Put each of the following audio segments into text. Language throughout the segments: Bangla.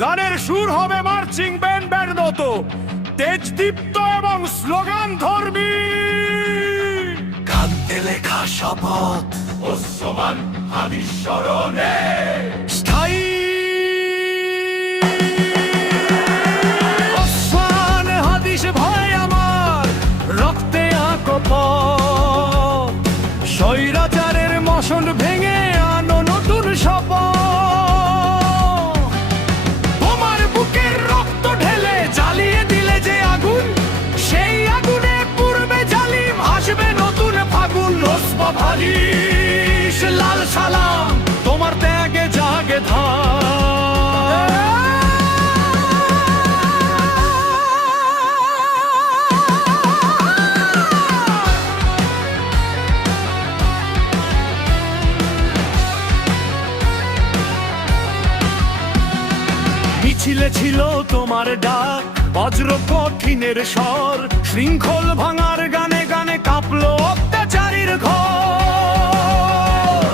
গানের সুর হবে মার্চিং ব্যান্ডের মতো, তেজদীপ্ত এবং স্লোগান ধর্মী। কান্তে লেখা শপথ ওসমান হাদিস স্মরণে স্থায়ী ওসমান হাদিস ভাই আমার, রক্তে আঁকো পথ। স্বৈরাচারের মশন ভেঙে আনো নতুন শপথ। তোমার বুকের রক্ত ঢেলে জ্বালিয়ে দিলে যে আগুন, সেই আগুনে পূর্বে জালিম আসবে নতুন ফাগুন। ওসমান হাদিস লাল সালাম, তোমার ত্যাগে জাগে মিছিলে ছিল তোমার ডাক, বজ্র কঠিনের স্বর, শৃঙ্খল ভাঙার গানে গানে কাঁপলো অত্যাচারীর ঘর।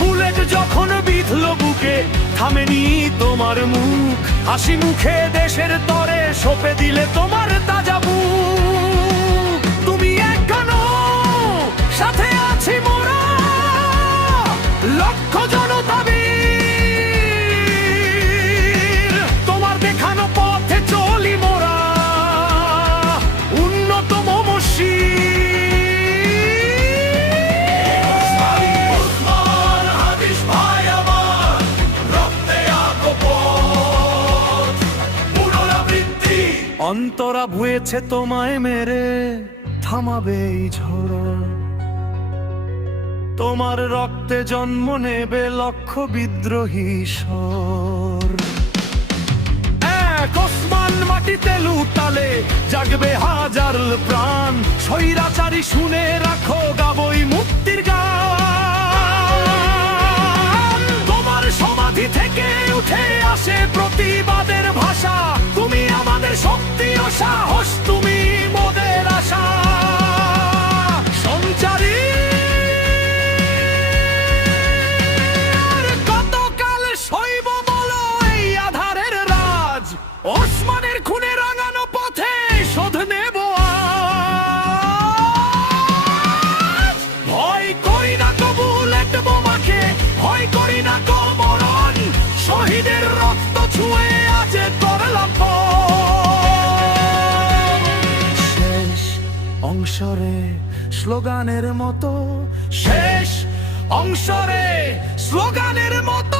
বুলেট যখন বিঁধলো বুকে থামেনি তোমার মুখ, হাসি মুখে দেশের তরে সঁপে দিলে তোমার তাজা বুক। তুমি এখনো সাথে আছি মোরা, লক্ষ জনতা বীর, তোমার দেখানো পথে চলি মোরা, উন্নত ওসমান হাদিস ভাই আমার, রক্তে আঁকো পথ। পুনরাবৃত্তি অন্তরা ভুয়েছে তোমায় মেরে, থামাবে এই ঝড়। তোমার রক্তে জন্ম নেবে লক্ষ বিদ্রোহী স্বর। এক ওসমান মাটিতে লুটালে জাগবে হাজার প্রাণ, স্বৈরাচারী শুনে রাখো গাবই মুক্তির গান। তোমার সমাধি থেকে উঠে আসে প্রতিবাদের ভাষা, তুমি আমাদের শক্তি ও সাহস, তুমি মোদের আশা। সঞ্চারী কতকাল সইব বলো এই আধারের রাজ, ওসমানের খুনে রাঙানো পথে শোধ নেব আজ। ভয় করি না কবু বুলেট বোমাকে, ভয় করি না মরণ, শহীদের রক্ত ছুঁয়ে আজ করলাম পণ। শেষ অংশরে স্লোগানের মতো, শেষ অংশরে স্লোগানের মতো।